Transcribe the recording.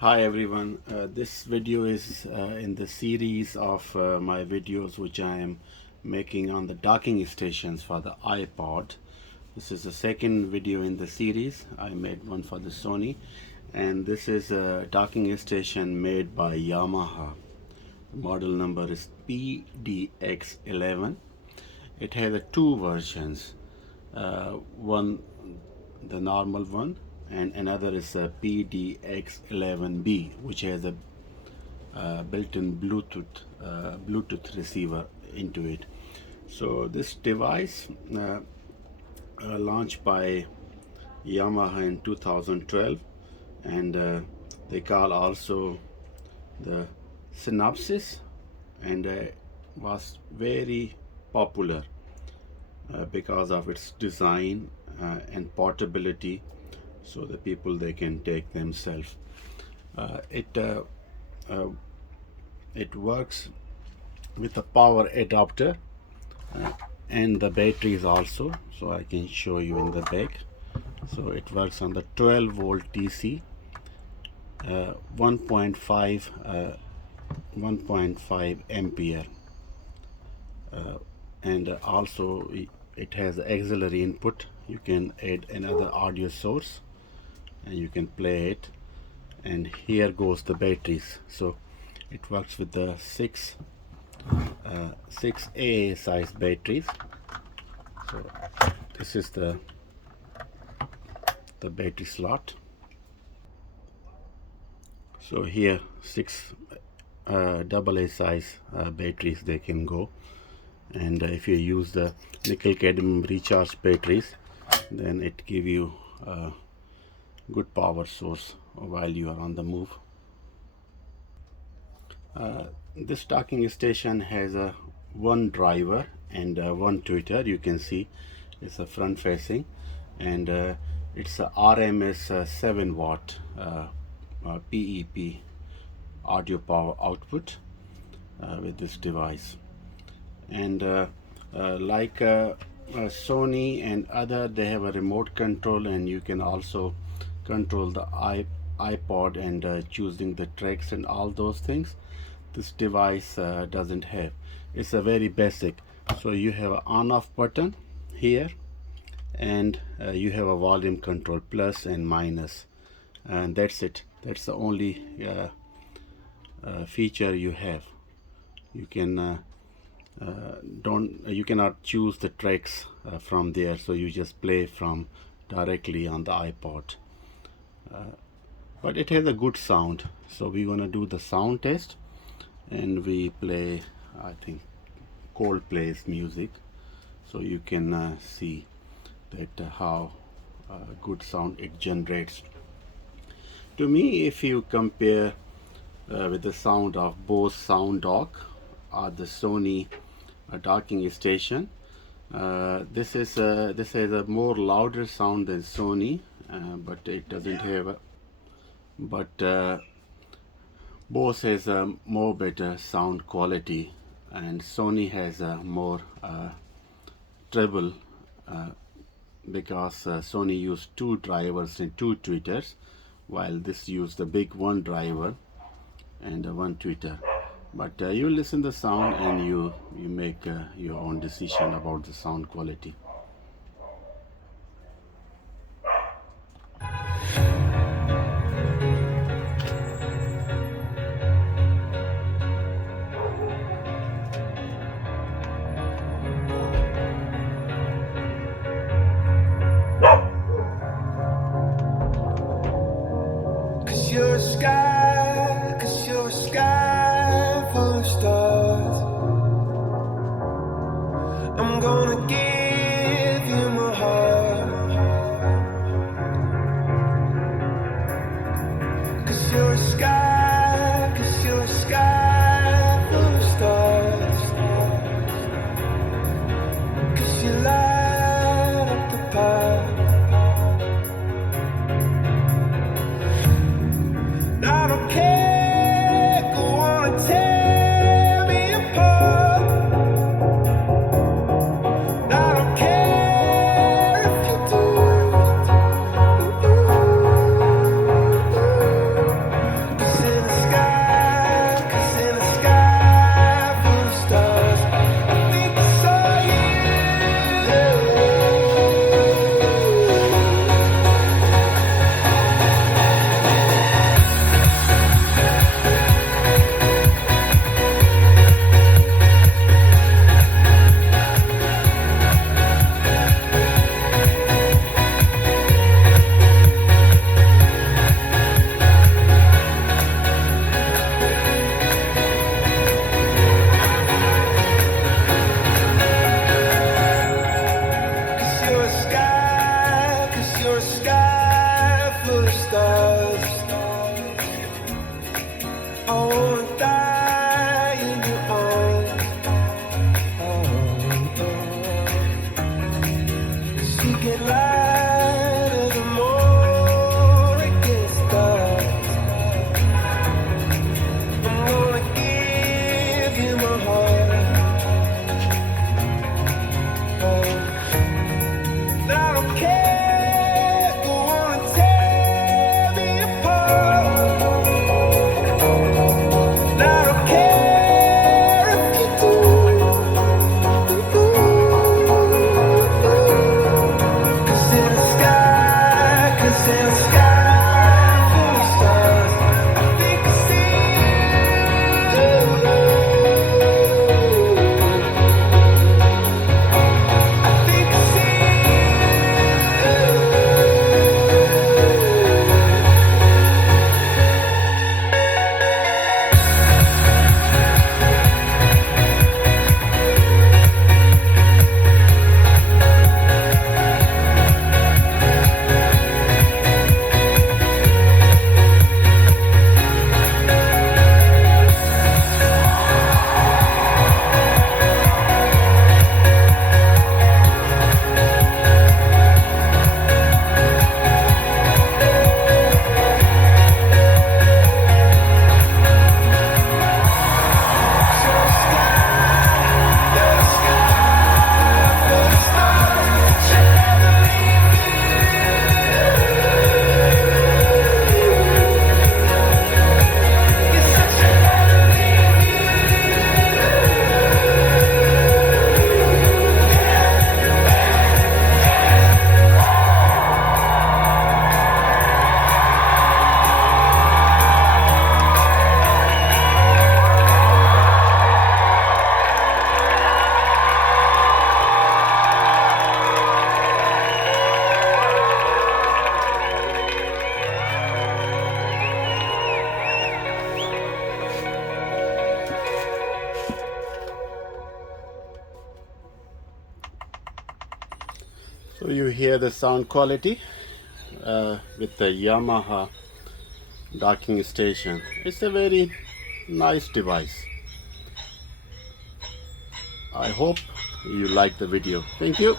Hi everyone, this video is in the series of my videos which I am making on the docking stations for the iPod. This is the second video in the series. I made one for the Sony, and this is a docking station made by Yamaha. The model number is PDX-11. It has two versions, one the normal one, and another is a PDX-11B, which has a built-in Bluetooth receiver into it. So this device launched by Yamaha in 2012, and they call also the Synopsis, and was very popular because of its design and portability, so the people they can take themselves. It works with a power adapter and the batteries also, so I can show you in the back. So it works on the 12 volt DC, 1.5 ampere, and also it has auxiliary input. You can add another audio source and you can play it, and here goes the batteries. So it works with the 6 AA size batteries. So this is the battery slot. So here 6 AA size batteries they can go, and if you use the nickel cadmium recharge batteries, then it give you a good power source while you are on the move. This docking station has a one driver and one tweeter. You can see it's a front facing, and it's a RMS 7 watt PEP audio power output with this device. And like Sony and other, they have a remote control, and you can also control the iPod and choosing the tracks and all those things. This device doesn't have. It's a very basic. So you have an on-off button here, and you have a volume control, plus and minus, and that's it. That's the only feature you have. You can you cannot choose the tracks from there, so you just play from directly on the iPod. But it has a good sound, so we're gonna do the sound test, and we play, I think, Coldplay's music, so you can see that how good sound it generates. To me, if you compare with the sound of Bose Sound Dock or the Sony docking station, this has a more louder sound than Sony, but it doesn't have Bose has a more better sound quality, and Sony has a more treble, because Sony used two drivers and two tweeters, while this used the big one driver and one tweeter. But you listen the sound and you make your own decision about the sound quality. Cause you're a sky full of stars. I'm gonna give you my heart. Cause you're a sky full of stars. Cause you light up the path. I don't I wanna die in your arms. She get lighter the more it gets dark. I'm gonna give you my heart. I don't care, you wanna tear me apart. I don't care if you do. Cause in the sky full of stars, I think I see you. I think I see So you hear the sound quality with the Yamaha docking station. It's a very nice device. I hope you like the video. Thank you.